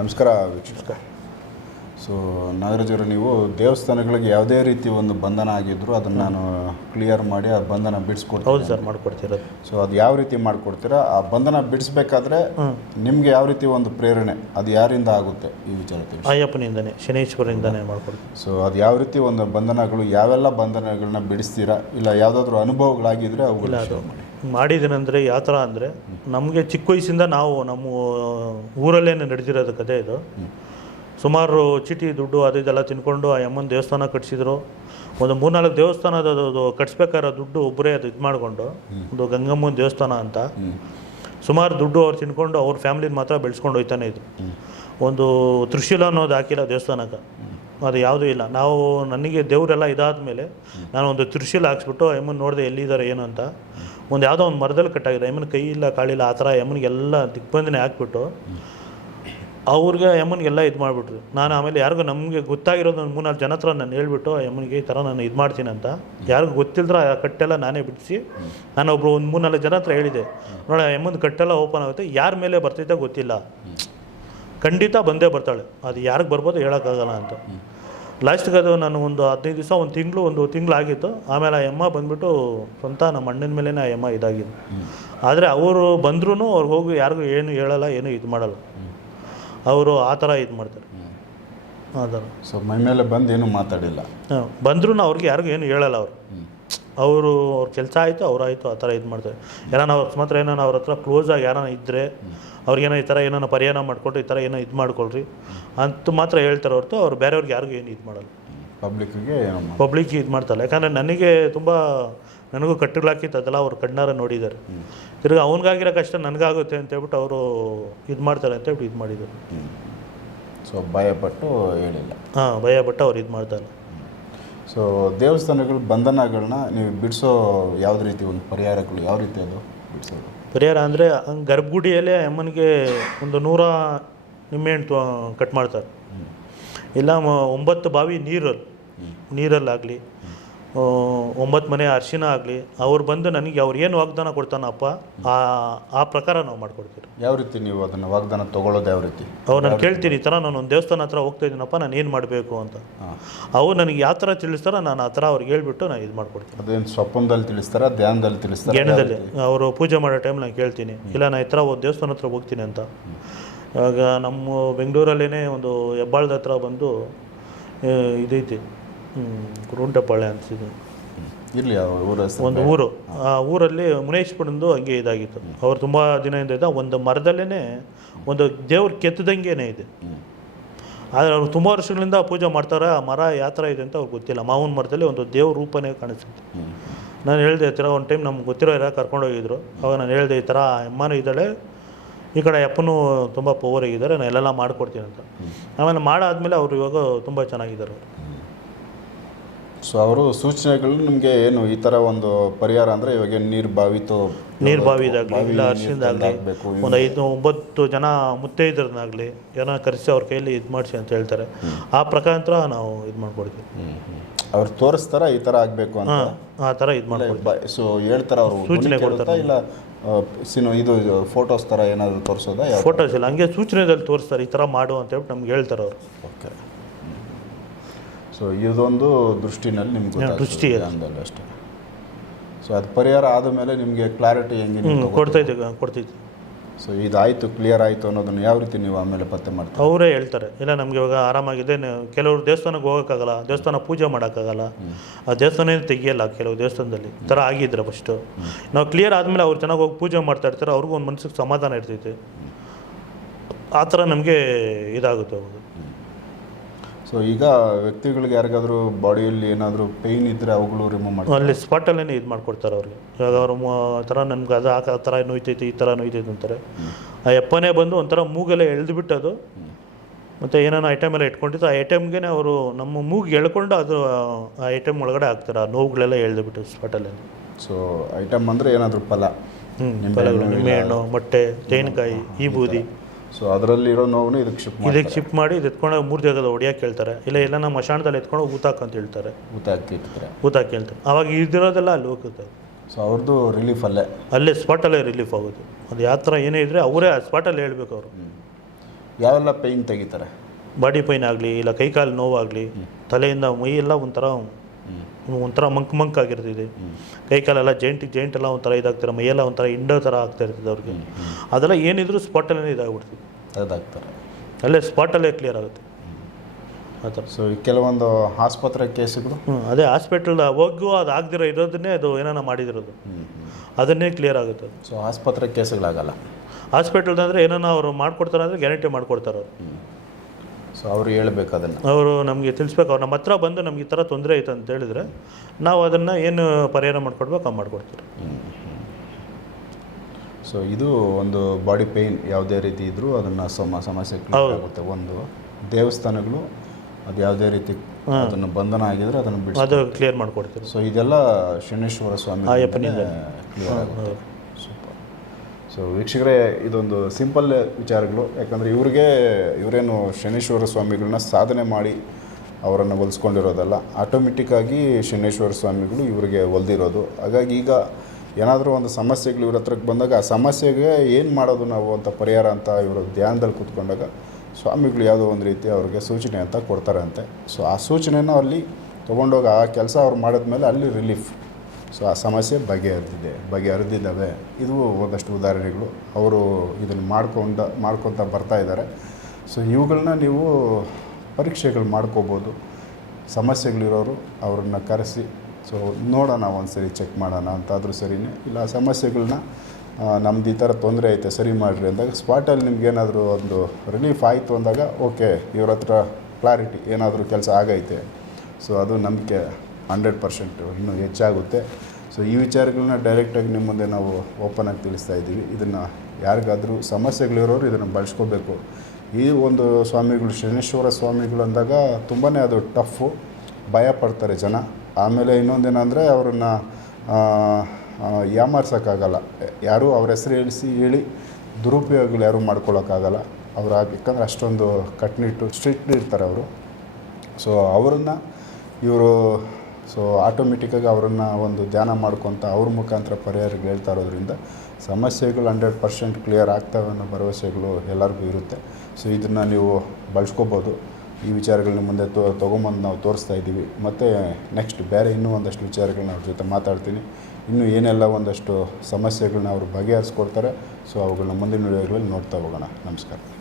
ನಮಸ್ಕಾರ ವೀಕ್ಷಕ ಸೊ ನಾಗರಾಜ್ ಅವರೇ ನೀವು ದೇವಸ್ಥಾನಗಳಿಗೆ ಯಾವುದೇ ರೀತಿ ಒಂದು ಬಂಧನ ಆಗಿದ್ರು ಅದನ್ನು ನಾನು ಕ್ಲಿಯರ್ ಮಾಡಿ ಆ ಬಂಧನ ಹೌದು ಬಿಡಿಸ್ಕೊಡ್ತೀನಿ ಸರ್ ಮಾಡ್ಕೊಡ್ತಿರೋದು. ಸೊ ಅದು ಯಾವ ರೀತಿ ಮಾಡಿಕೊಡ್ತೀರಾ? ಆ ಬಂಧನ ಬಿಡಿಸ್ಬೇಕಾದ್ರೆ ನಿಮಗೆ ಯಾವ ರೀತಿ ಒಂದು ಪ್ರೇರಣೆ ಅದು ಯಾರಿಂದ ಆಗುತ್ತೆ ಈ ವಿಚಾರ ತಿಳಿಸಿ ಅಯ್ಯಪ್ಪನಿಂದನೇ ಶನೇಶ್ವರದಿಂದನೇ ಮಾಡ್ಕೊಡ್ತೀವಿ. ಸೊ ಅದು ಯಾವ ರೀತಿ ಒಂದು ಬಂಧನಗಳು ಯಾವೆಲ್ಲ ಬಂಧನಗಳನ್ನ ಬಿಡಿಸ್ತೀರಾ? ಇಲ್ಲ ಯಾವುದಾದ್ರೂ ಅನುಭವಗಳಾಗಿದ್ರೆ ಅವುಗಳ ಮಾಡಿ. ಮಾಡಿದ್ದೀನಂದರೆ ಯಾವ ಥರ ಅಂದರೆ ನಮಗೆ ಚಿಕ್ಕ ವಯಸ್ಸಿಂದ ನಾವು ನಮ್ಮ ಊರಲ್ಲೇ ನಡೆದಿರೋದು ಕಥೆ ಇದು. ಸುಮಾರು ಚೀಟಿ ದುಡ್ಡು ಅದು ಇದೆಲ್ಲ ತಿನ್ಕೊಂಡು ಆ ಅಮ್ಮನ ದೇವಸ್ಥಾನ ಕಟ್ಸಿದ್ರು. ಒಂದು ಮೂರ್ನಾಲ್ಕು ದೇವಸ್ಥಾನದ ಕಟ್ಸ್ಬೇಕಾದ್ರೆ ದುಡ್ಡು ಒಬ್ಬರೇ ಅದು ಇದು ಮಾಡಿಕೊಂಡು, ಒಂದು ಗಂಗಮ್ಮನ ದೇವಸ್ಥಾನ ಅಂತ. ಸುಮಾರು ದುಡ್ಡು ಅವ್ರು ತಿನ್ಕೊಂಡು ಅವ್ರ ಫ್ಯಾಮಿಲಿನ ಮಾತ್ರ ಬೆಳೆಸ್ಕೊಂಡು ಹೋಯ್ತಾನೆ ಇದು. ಒಂದು ತ್ರಿಶೂಲ ಅನ್ನೋದು ಹಾಕಿಲ್ಲ ದೇವಸ್ಥಾನಕ್ಕೆ. ಅದು ಯಾವುದೂ ಇಲ್ಲ. ನಾವು ನನಗೆ ದೇವರೆಲ್ಲ ಇದಾದ ಮೇಲೆ ನಾನು ಒಂದು ತ್ರಿಶೂಲ ಹಾಕ್ಸ್ಬಿಟ್ಟು ಅಮ್ಮನ ನೋಡಿದೆ ಎಲ್ಲಿದ್ದಾರೆ, ಏನು ಅಂತ. ಒಂದು ಯಾವುದೋ ಒಂದು ಮರದಲ್ಲಿ ಕಟ್ಟಾಗಿದೆ ಯಮನ ಕೈ ಇಲ್ಲ ಕಾಳಿಲ್ಲ ಆ ಥರ ಅಮ್ಮನಿಗೆಲ್ಲ ದಿಗ್ಬಂಧನೆ ಹಾಕ್ಬಿಟ್ಟು ಅವ್ರಿಗೆ ಯಮನಿಗೆಲ್ಲ ಇದು ಮಾಡಿಬಿಟ್ರು. ನಾನು ಆಮೇಲೆ ಯಾರಿಗೂ ನಮಗೆ ಗೊತ್ತಾಗಿರೋದು ಒಂದು ಮೂರ್ನಾಲ್ಕು ಜನ ಹತ್ರ ನಾನು ಹೇಳ್ಬಿಟ್ಟು ಯಮನಿಗೆ ಈ ಥರ ನಾನು ಇದು ಮಾಡ್ತೀನಿ ಅಂತ. ಯಾರಿಗೂ ಗೊತ್ತಿಲ್ಲದ್ರೆ ಆ ಕಟ್ಟೆಲ್ಲ ನಾನೇ ಬಿಡಿಸಿ ನಾನು ಒಬ್ಬರು ಒಂದು ಮೂರ್ನಾಲ್ಕು ಜನ ಹತ್ರ ಹೇಳಿದೆ ನೋಡಿ ಯಮನ್ ಕಟ್ಟೆಲ್ಲ ಓಪನ್ ಆಗುತ್ತೆ, ಯಾರ ಮೇಲೆ ಬರ್ತೈತೆ ಗೊತ್ತಿಲ್ಲ. ಖಂಡಿತ ಬಂದೇ ಬರ್ತಾಳೆ. ಅದು ಯಾರಿಗೆ ಬರ್ಬೋದು ಹೇಳೋಕ್ಕಾಗಲ್ಲ ಅಂತ. ಲಾಸ್ಟ್ಗೆ ಅದು ನಾನು ಒಂದು ಹದಿನೈದು ದಿವಸ ಒಂದು ತಿಂಗಳು ಒಂದು ತಿಂಗಳು ಆಗಿತ್ತು ಆಮೇಲೆ ಆ ಎಮ್ಮ ಬಂದುಬಿಟ್ಟು ಸ್ವಂತ ನಮ್ಮ ಅಣ್ಣನ ಮೇಲೇ ಆ ಎಮ್ಮ ಇದಾಗಿದೆ ಆದರೆ ಅವರು ಬಂದ್ರೂ ಅವ್ರಿಗೆ ಹೋಗಿ ಯಾರಿಗೂ ಏನು ಹೇಳಲ್ಲ ಏನು ಇದು ಮಾಡಲ್ಲ. ಅವರು ಆ ಥರ ಇದು ಮಾಡ್ತಾರೆ. ಆ ಥರ. ಸೊ ಮೈ ಮೇಲೆ ಬಂದು ಏನು ಮಾತಾಡಿಲ್ಲ. ಬಂದ್ರೂ ಅವ್ರಿಗೆ ಯಾರಿಗೂ ಏನು ಹೇಳಲ್ಲ ಅವರು. ಅವರು ಅವ್ರ ಕೆಲಸ ಆಯಿತು ಅವರಾಯಿತು ಆ ಥರ ಇದು ಮಾಡ್ತಾರೆ. ಏನಾನ ಅವ್ರ ಮಾತ್ರ ಏನಾನ ಅವ್ರ ಹತ್ರ ಕ್ಲೋಸ್ ಆಗಿ ಯಾರನ್ನ ಇದ್ದರೆ ಅವ್ರಿಗೇನೋ ಈ ಥರ ಏನೋ ಪರಿಹಾರ ಮಾಡಿಕೊಟ್ರೆ ಈ ಥರ ಏನೋ ಇದು ಮಾಡ್ಕೊಳ್ರಿ ಅಂತ ಮಾತ್ರ ಹೇಳ್ತಾರೆ ಹೊರತು ಅವ್ರು ಬೇರೆಯವ್ರಿಗೆ ಯಾರಿಗೂ ಏನು ಇದು ಮಾಡಲ್ಲ. ಪಬ್ಲಿಕ್ಕಿಗೆ ಪಬ್ಲಿಕ್ ಇದು ಮಾಡ್ತಾರೆ. ಯಾಕಂದರೆ ನನಗೆ ತುಂಬ ನನಗೂ ಕಟ್ಟಿರ್ಲಾಕಿತ್ತು ಅದೆಲ್ಲ ಅವ್ರು ಕಣ್ಣಾರ ನೋಡಿದ್ದಾರೆ. ತಿರ್ಗಿ ಅವನಿಗಾಗಿರೋ ಕಷ್ಟ ನನಗಾಗುತ್ತೆ ಅಂತ ಹೇಳ್ಬಿಟ್ಟು ಅವರು ಇದು ಮಾಡ್ತಾರೆ ಅಂತ ಹೇಳ್ಬಿಟ್ಟು ಇದು ಮಾಡಿದರು ಸೊ ಭಯಪಟ್ಟು ಹೇಳಿಲ್ಲ. ಹಾಂ ಭಯಪಟ್ಟು ಅವ್ರು ಇದು ಮಾಡ್ತಾರೆ. ಸೊ ದೇವಸ್ಥಾನಗಳು ಬಂಧನಗಳನ್ನ ನೀವು ಬಿಡಿಸೋ ಯಾವ್ದು ರೀತಿ ಒಂದು ಪರಿಹಾರಗಳು ಯಾವ ರೀತಿ ಅದು ಬಿಡಿಸೋದು? ಪರಿಹಾರ ಅಂದರೆ ಗರ್ಭಗುಡಿಯಲ್ಲೇ ಅಮ್ಮನಿಗೆ ಒಂದು ನೂರ ನಿಂಬೆಹಣ್ಣು ತೊ ಕಟ್ ಮಾಡ್ತಾರೆ. ಇಲ್ಲ ಒಂಬತ್ತು ಬಾವಿ ನೀರಲ್ಲಿ ನೀರಲ್ಲಾಗಲಿ. ಒಂಬತ್ತು ಮನೆ ಅರ್ಶಿನ ಆಗಲಿ ಅವ್ರು ಬಂದು ನನಗೆ ಅವ್ರು ಏನು ವಾಗ್ದಾನ ಕೊಡ್ತಾನಪ್ಪ ಆ ಆ ಪ್ರಕಾರ ನಾವು ಮಾಡ್ಕೊಡ್ತೀವಿ. ಯಾವ ರೀತಿ ನೀವು ಅದನ್ನು ವಾಗ್ದಾನ ತಗೊಳ್ಳೋದು ಯಾವ ರೀತಿ? ಅವ್ರು ನಾನು ಕೇಳ್ತೀನಿ ಈ ಥರ ನಾನು ಒಂದು ದೇವಸ್ಥಾನ ಹತ್ರ ಹೋಗ್ತಾ ಇದ್ದೀನಪ್ಪ ನಾನು ಏನು ಮಾಡಬೇಕು ಅಂತ. ಅವು ಅವ್ರು ನನಗೆ ಯಾವ ಥರ ತಿಳಿಸ್ತಾರೋ ನಾನು ಆ ಥರ ಅವ್ರಿಗೆ ಹೇಳ್ಬಿಟ್ಟು ನಾನು ಇದು ಮಾಡ್ಕೊಡ್ತೀನಿ. ಅದೇನು ಸ್ವಪ್ನದಲ್ಲಿ ತಿಳಿಸ್ತಾರ ಧ್ಯಾನದಲ್ಲಿ ತಿಳಿಸ್ತಾರೆ ಗೆಣದಲ್ಲಿ ಅವರು ಪೂಜೆ ಮಾಡೋ ಟೈಮ್ ನಾನು ಕೇಳ್ತೀನಿ ಇಲ್ಲ ನಾನು ಈ ಥರ ಒಂದು ದೇವಸ್ಥಾನ ಹತ್ರ ಹೋಗ್ತೀನಿ ಅಂತ. ಇವಾಗ ನಮ್ಮ ಬೆಂಗಳೂರಲ್ಲೇ ಒಂದು ಹೆಬ್ಬಾಳದ ಹತ್ರ ಬಂದು ಇದೈತಿ. ಗುರುಂಟಪಾಳ್ಯ ಅನಿಸಿದೆ ಇರಲಿ ಊರ ಒಂದು ಊರು. ಆ ಊರಲ್ಲಿ ಮುನೇಶ್ವರಂದು ಹಂಗೆ ಇದಾಗಿತ್ತು. ಅವ್ರು ತುಂಬ ದಿನದಿಂದ ಇದ್ದ ಒಂದು ಮರದಲ್ಲೇ ಒಂದು ದೇವ್ರ ಕೆತ್ತದಂಗೆನೇ ಇದೆ. ಆದರೆ ಅವ್ರು ತುಂಬ ವರ್ಷಗಳಿಂದ ಪೂಜೆ ಮಾಡ್ತಾರೆ ಆ ಮರ ಯಾವ ಥರ ಇದೆ ಅಂತ ಅವ್ರಿಗೆ ಗೊತ್ತಿಲ್ಲ. ಮಾವಿನ ಮರದಲ್ಲಿ ಒಂದು ದೇವ್ರ ರೂಪನೇ ಕಾಣಿಸುತ್ತೆ. ನಾನು ಹೇಳಿದೆ ಈ ಥರ ಒಂದು ಟೈಮ್ ನಮ್ಗೆ ಗೊತ್ತಿರೋ ಯಾರು ಕರ್ಕೊಂಡೋಗಿದ್ರು ಅವಾಗ ನಾನು ಹೇಳಿದೆ ಈ ಥರ ಅಮ್ಮನೂ ಇದ್ದಾಳೆ ಈ ಕಡೆ ಅಪ್ಪನೂ ತುಂಬ ಪವರ್ ಆಗಿದ್ದಾರೆ ನಾನು ಎಲ್ಲೆಲ್ಲ ಮಾಡ್ಕೊಡ್ತೀನಿ ಅಂತ. ಆಮೇಲೆ ಮಾಡಾದ್ಮೇಲೆ ಅವರು ಇವಾಗ ತುಂಬ ಚೆನ್ನಾಗಿದ್ದಾರೆ ಅವ್ರು. ಸೊ ಅವರು ಸೂಚನೆಗಳು ನಿಮಗೆ ಏನು ಈ ಥರ ಒಂದು ಪರಿಹಾರ ಅಂದರೆ ಇವಾಗ ಏನ್ ನೀರು ಬಾವಿತು ನೀರು ಬಾವಿದಾಗಲಿ ಬಾವಿ ಇಲ್ಲ ಅರ್ಶಿಂದಾಗಲಿ ಒಂದು ಐದು ಒಂಬತ್ತು ಜನ ಮುತ್ತೈದರನ್ನಾಗಲಿ ಏನೋ ಕರೆಸಿ ಅವ್ರ ಕೈಯಲ್ಲಿ ಇದು ಮಾಡಿಸಿ ಅಂತ ಹೇಳ್ತಾರೆ. ಆ ಪ್ರಕಾರ ನಾವು ಇದು ಮಾಡ್ಕೊಡ್ತೀವಿ. ಅವ್ರು ತೋರಿಸ್ತಾರ ಈ ಥರ ಆಗಬೇಕು ಅಂತ? ಆ ಥರ ಇದು ಮಾಡ್ಕೊಡ್ತೀವಿ. ಸೊ ಹೇಳ್ತಾರೆ ಅವರು ಸೂಚನೆ ಇಲ್ಲ ಸಿನೋ ಸಿನು ಇದು ಫೋಟೋಸ್ ಥರ ಏನಾದರೂ ತೋರಿಸೋದಾ? ಫೋಟೋಸ್ ಇಲ್ಲ ಹಂಗೆ ಸೂಚನೆದಲ್ಲಿ ತೋರಿಸ್ತಾರೆ ಈ ಥರ ಮಾಡು ಅಂತ ಹೇಳ್ಬಿಟ್ಟು ನಮ್ಗೆ ಹೇಳ್ತಾರೆ ಅವರು. ಓಕೆ ಸೊ ಇದೊಂದು ದೃಷ್ಟಿನಲ್ಲಿ ನಿಮ್ಗೆ ದೃಷ್ಟಿ ಅದು. ಗೊತ್ತಾಗ್ತದೆ ಅಷ್ಟೇ. ಸೊ ಅದು ಪರಿಹಾರ ಆದ ಮೇಲೆ ನಿಮಗೆ ಕ್ಲಾರಿಟಿ ಹೆಂಗೆ ಕೊಡ್ತೈತೆ ಕೊಡ್ತೈತೆ ಸೊ ಇದಾಯಿತು ಕ್ಲಿಯರ್ ಆಯಿತು ಅನ್ನೋದನ್ನು ಯಾವ ರೀತಿ ನೀವು ಆಮೇಲೆ ಪತ್ತೆ ಮಾಡ್ತೀರಾ? ಅವರೇ ಹೇಳ್ತಾರೆ ಇಲ್ಲ ನಮಗೆ ಇವಾಗ ಆರಾಮಾಗಿದೆ ಕೆಲವರು ದೇವಸ್ಥಾನಕ್ಕೆ ಹೋಗೋಕ್ಕಾಗಲ್ಲ ದೇವಸ್ಥಾನ ಪೂಜೆ ಮಾಡೋಕ್ಕಾಗಲ್ಲ ಆ ದೇವಸ್ಥಾನ ತೆಗಿಯಲ್ಲ ಕೆಲವು ದೇವಸ್ಥಾನದಲ್ಲಿ ಈ ಥರ ಆಗಿದ್ರೆ ಫಸ್ಟು ನಾವು ಕ್ಲಿಯರ್ ಆದಮೇಲೆ ಅವ್ರು ಚೆನ್ನಾಗಿ ಹೋಗಿ ಪೂಜೆ ಮಾಡ್ತಾ ಇರ್ತಾರೆ ಅವ್ರಿಗೂ ಒಂದು ಮನಸ್ಸಿಗೆ ಸಮಾಧಾನ ಇರ್ತೈತೆ. ಆ ಥರ ನಮಗೆ ಇದಾಗುತ್ತೆ ಅವಾಗ ಸೊ ಈಗ ವ್ಯಕ್ತಿಗಳಿಗೆ ಯಾರಿಗಾದ್ರೂ ಬಾಡಿಯಲ್ಲಿ ಏನಾದರೂ ಪೇಯ್ನ್ ಇದ್ದರೆ ಅವುಗಳು ರಿಮೂವ್ ಮಾಡಿ ಅಲ್ಲಿ ಸ್ಪಾಟಲ್ಲೇ ಇದು ಮಾಡ್ಕೊಡ್ತಾರೆ ಅವ್ರಿಗೆ. ಇವಾಗ ಅವ್ರ ಆ ಥರ ನಮ್ಗೆ ಅದು ಆ ಥರ ನೋಯ್ತೈತೆ ಈ ಥರ ನೋಯ್ತೈತೆ ಅಂತಾರೆ. ಆ ಎಪ್ಪನೇ ಬಂದು ಒಂಥರ ಮೂಗೆಲ್ಲ ಎಳೆದು ಬಿಟ್ಟದು ಮತ್ತು ಏನೇನೋ ಐಟಮ್ ಎಲ್ಲ ಇಟ್ಕೊಂಡಿತ್ತು ಆ ಐಟಮ್ಗೆ ಅವರು ನಮ್ಮ ಮೂಗಿಗೆ ಎಳ್ಕೊಂಡು ಅದು ಆ ಐಟಮ್ ಒಳಗಡೆ ಹಾಕ್ತಾರೆ ಆ ನೋವುಗಳೆಲ್ಲ ಎಳೆದು ಬಿಟ್ಟು ಸ್ಪಾಟಲ್ಲೇ ಸೊ ಐಟಮ್ ಅಂದರೆ ಏನಾದರೂ ಫಲ. ಹ್ಞೂ ಫಲಗಳು ನಿಂಬೆಹಣ್ಣು ಮೊಟ್ಟೆ ತೆಂಗಿನಕಾಯಿ ಈ ಬೂದಿ. ಸೊ ಅದರಲ್ಲಿರೋ ನೋವನ್ನು ಇದಕ್ಕೆ ಶಿಫ್ಟ್ ಮಾಡಿ ಇದಕ್ಕೆ ಶಿಫ್ಟ್ ಮಾಡಿ ಇದು ಎತ್ಕೊಂಡೋಗಿ ಮೂರು ಜಾಗದ ಹೊಡಿಯೋಕೆ ಹೇಳ್ತಾರೆ. ಇಲ್ಲ ಎಲ್ಲ ನಮ್ಮ ಮಶಾಣದಲ್ಲಿ ಎತ್ಕೊಂಡು ಊತಾಕ್ ಅಂತ ಹೇಳ್ತಾರೆ. ಗೊತ್ತಾಗ್ತಿರ್ತಾರೆ ಊತಾಕ್ ಹೇಳ್ತಾರೆ. ಅವಾಗ ಇದಿರೋದೆಲ್ಲ ಅಲ್ಲಿ ಹೋಗುತ್ತೆ. ಸೊ ಅವ್ರದ್ದು ರಿಲೀಫ್ ಅಲ್ಲೇ. ಅಲ್ಲೇ ಸ್ಪಾಟಲ್ಲೇ ರಿಲೀಫ್ ಆಗೋದು ಅದು ಯಾವ ಥರ ಏನೇ ಇದ್ದರೆ ಅವರೇ ಆ ಸ್ಪಾಟಲ್ಲಿ ಹೇಳ್ಬೇಕು ಅವರು. ಯಾವೆಲ್ಲ ಪೈನ್ ತೆಗಿತಾರೆ? ಬಾಡಿ ಪೈನ್ ಆಗಲಿ ಇಲ್ಲ ಕೈಕಾಲು ನೋವಾಗಲಿ ತಲೆಯಿಂದ ಮೈ ಎಲ್ಲ ಒಂಥರ ಒಂಥರ ಮಂಕ್ ಮಂಕ್ ಆಗಿರ್ತದೆ. ಕೈಕಾಲೆಲ್ಲ ಜೈಂಟ್ ಜೈಂಟ್ ಎಲ್ಲ ಒಂಥರ ಇದಾಗ್ತಾರೆ ಮೈಯೆಲ್ಲ ಒಂಥರ ಇಂಡೋ ಥರ ಆಗ್ತಾ ಇರ್ತದೆ ಅವ್ರಿಗೆ ಅದೆಲ್ಲ ಏನಿದ್ರು ಸ್ಪಾಟಲ್ಲೇ ಇದಾಗ್ಬಿಡ್ತದೆ. ಅದಾಗ್ತಾರೆ. ಅಲ್ಲೇ ಸ್ಪಾಟಲ್ಲೇ ಕ್ಲಿಯರ್ ಆಗುತ್ತೆ. ಆ ಥರ. ಸೊ ಕೆಲವೊಂದು ಆಸ್ಪತ್ರೆ ಕೇಸುಗಳು? ಹ್ಞೂ ಅದೇ ಹಾಸ್ಪಿಟಲ್ ಹೋಗು ಅದು ಆಗದಿರೋ ಇರೋದನ್ನೇ ಅದು ಏನಾನ ಮಾಡಿದಿರೋದು. ಅದನ್ನೇ ಕ್ಲಿಯರ್ ಆಗುತ್ತೆ. ಸೊ ಆಸ್ಪತ್ರೆ ಕೇಸುಗಳಾಗಲ್ಲ? ಹಾಸ್ಪಿಟಲ್ದಂದ್ರೆ ಏನಾನ ಅವರು ಮಾಡ್ಕೊಡ್ತಾರೆ ಅಂದರೆ ಗ್ಯಾರಂಟಿ ಮಾಡ್ಕೊಡ್ತಾರೆ ಅವರು ಸೊ ಅವ್ರು ಹೇಳ್ಬೇಕು ಅದನ್ನು. ಅವರು ನಮಗೆ ತಿಳಿಸ್ಬೇಕು. ಅವ್ರು ನಮ್ಮ ಹತ್ರ ಬಂದು ನಮ್ಗೆ ಈ ಥರ ತೊಂದರೆ ಐತೆ ಅಂತ ಹೇಳಿದರೆ ನಾವು ಅದನ್ನು ಏನು ಪರಿಹಾರ ಮಾಡ್ಕೊಡ್ಬೇಕು ಆ ಮಾಡ್ಕೊಡ್ತೀವಿ ಸೊ ಇದು ಒಂದು ಬಾಡಿ ಪೇಯ್ನ್ ಯಾವುದೇ ರೀತಿ ಇದ್ದರೂ ಅದನ್ನು ಸಮ ಸಮಸ್ಯೆ ಆಗುತ್ತೆ. ಒಂದು ದೇವಸ್ಥಾನಗಳು ಅದು ಯಾವುದೇ ರೀತಿ ಅದನ್ನು ಬಂಧನ ಆಗಿದ್ರೆ ಅದನ್ನು ಬಿಟ್ಟು ಅದು ಕ್ಲಿಯರ್ ಮಾಡ್ಕೊಡ್ತೀವಿ ಸೊ ಇದೆಲ್ಲ ಶನೇಶ್ವರ ಸ್ವಾಮಿ. ಕ್ಲಿಯರ್ ಆಗುತ್ತೆ. ಸೊ ವೀಕ್ಷಕರೇ, ಇದೊಂದು ಸಿಂಪಲ್ ವಿಚಾರಗಳು. ಯಾಕಂದರೆ ಇವ್ರಿಗೆ, ಇವರೇನು ಶನೇಶ್ವರ ಸ್ವಾಮಿಗಳನ್ನ ಸಾಧನೆ ಮಾಡಿ ಅವರನ್ನು ಒಲಿಸ್ಕೊಂಡಿರೋದಲ್ಲ ಆಟೋಮೆಟಿಕ್ಕಾಗಿ ಶನೇಶ್ವರ ಸ್ವಾಮಿಗಳು ಇವರಿಗೆ ಒಲ್ದಿರೋದು ಹಾಗಾಗಿ ಈಗ ಏನಾದರೂ ಒಂದು ಸಮಸ್ಯೆಗಳು ಇವ್ರ ಹತ್ರಕ್ಕೆ ಬಂದಾಗ, ಆ ಸಮಸ್ಯೆಗೆ ಏನು ಮಾಡೋದು ನಾವು ಅಂತ ಪರಿಹಾರ ಅಂತ ಇವರು ಧ್ಯಾನದಲ್ಲಿ ಕೂತ್ಕೊಂಡಾಗ ಸ್ವಾಮಿಗಳು ಯಾವುದೋ ಒಂದು ರೀತಿ ಅವ್ರಿಗೆ ಸೂಚನೆ ಅಂತ ಕೊಡ್ತಾರೆ ಅಂತೆ ಸೊ ಆ ಸೂಚನೆಯನ್ನು ಅಲ್ಲಿ ತೊಗೊಂಡೋಗಿ ಆ ಕೆಲಸ ಅವ್ರು ಮಾಡಿದ್ಮೇಲೆ ಅಲ್ಲಿ ರಿಲೀಫ್ ಸೊ ಆ ಸಮಸ್ಯೆ ಬಗೆಹರಿದಿದೆ, ಬಗೆಹರಿದಿದ್ದಾವೆ. ಇದು ಒಂದಷ್ಟು ಉದಾಹರಣೆಗಳು. ಅವರು ಇದನ್ನು ಮಾಡ್ಕೊಂಡ, ಮಾಡ್ಕೊತಾ ಬರ್ತಾ ಇದ್ದಾರೆ. ಸೊ ಇವುಗಳನ್ನ ನೀವು ಪರೀಕ್ಷೆಗಳು ಮಾಡ್ಕೋಬೋದು. ಸಮಸ್ಯೆಗಳಿರೋರು ಅವ್ರನ್ನ ಕರೆಸಿ. ಸೊ ನೋಡೋಣ ಒಂದು ಸರಿ ಚೆಕ್ ಮಾಡೋಣ ಅಂತಾದರೂ ಸರಿನೇ. ಇಲ್ಲ ಆ ಸಮಸ್ಯೆಗಳನ್ನ ನಮ್ದು ಈ ಥರ ತೊಂದರೆ ಐತೆ, ಸರಿ ಮಾಡಿರಿ ಅಂದಾಗ ಸ್ಪಾಟಲ್ಲಿ ನಿಮ್ಗೇನಾದರೂ ಒಂದು ರಿಲೀಫ್ ಆಯಿತು ಅಂದಾಗ, ಓಕೆ, ಇವ್ರ ಹತ್ರ ಕ್ಲಾರಿಟಿ ಏನಾದರೂ ಕೆಲಸ ಆಗೈತೆ. ಸೊ ಅದು ನಂಬಿಕೆ ಹಂಡ್ರೆಡ್ ಪರ್ಸೆಂಟು ಇನ್ನೂ ಹೆಚ್ಚಾಗುತ್ತೆ. ಸೊ ಈ ವಿಚಾರಗಳನ್ನ ಡೈರೆಕ್ಟಾಗಿ ನಿಮ್ಮ ಮುಂದೆ ನಾವು ಓಪನ್ ಆಗಿ ತಿಳಿಸ್ತಾ ಇದ್ದೀವಿ. ಇದನ್ನು ಯಾರಿಗಾದರೂ ಸಮಸ್ಯೆಗಳಿರೋರು ಇದನ್ನು ಬಳಸ್ಕೋಬೇಕು. ಈ ಒಂದು ಸ್ವಾಮಿಗಳು, ಶನೇಶ್ವರ ಸ್ವಾಮಿಗಳು ಅಂದಾಗ ತುಂಬಾ ಅದು ಟಫು ಭಯ ಪಡ್ತಾರೆ ಜನ. ಆಮೇಲೆ ಇನ್ನೊಂದೇನೆಂದರೆ ಅವರನ್ನು ಯಾಮಾರ್ಸೋಕ್ಕಾಗಲ್ಲ. ಯಾರೂ ಅವ್ರ ಹೆಸರು ಹೇಳಿಸಿ ಹೇಳಿ ದುರುಪಯೋಗಗಳು ಯಾರೂ ಮಾಡ್ಕೊಳ್ಳೋಕ್ಕಾಗಲ್ಲ ಅವ್ರು ಯಾಕಂದರೆ ಅಷ್ಟೊಂದು ಕಟ್ನಿಟ್ಟು, ಸ್ಟ್ರಿಕ್ಟ್ ಇರ್ತಾರೆ ಅವರು. ಸೊ ಅವರನ್ನು ಇವರು ಸೊ ಆಟೋಮೆಟಿಕ್ಕಾಗಿ ಅವರನ್ನು ಒಂದು ಧ್ಯಾನ ಮಾಡ್ಕೊತ ಅವ್ರ ಮುಖಾಂತರ ಪರಿಹಾರಗಳು ಹೇಳ್ತಾ ಇರೋದ್ರಿಂದ ಸಮಸ್ಯೆಗಳು ಹಂಡ್ರೆಡ್ ಪರ್ಸೆಂಟ್ ಕ್ಲಿಯರ್ ಆಗ್ತವೆ ಅನ್ನೋ ಭರವಸೆಗಳು ಎಲ್ಲರಿಗೂ ಇರುತ್ತೆ. ಸೊ ಇದನ್ನು ನೀವು ಬಳಸ್ಕೋಬೋದು. ಈ ವಿಚಾರಗಳನ್ನ ಮುಂದೆ ತೊ, ತೊಗೊಂಬಂದು ನಾವು ತೋರಿಸ್ತಾ ಇದ್ದೀವಿ. ಮತ್ತು ನೆಕ್ಸ್ಟ್ ಬೇರೆ ಇನ್ನೂ ಒಂದಷ್ಟು ವಿಚಾರಗಳನ್ನ ಅವ್ರ ಜೊತೆ ಮಾತಾಡ್ತೀನಿ. ಇನ್ನೂ ಏನೆಲ್ಲ ಒಂದಷ್ಟು ಸಮಸ್ಯೆಗಳನ್ನ ಅವರು ಬಗೆಹರಿಸ್ಕೊಡ್ತಾರೆ ಸೊ ಅವುಗಳನ್ನ ಮುಂದಿನ ವಿಡಿಯೋಗಳಲ್ಲಿ ನೋಡ್ತಾ ಹೋಗೋಣ. ನಮಸ್ಕಾರ.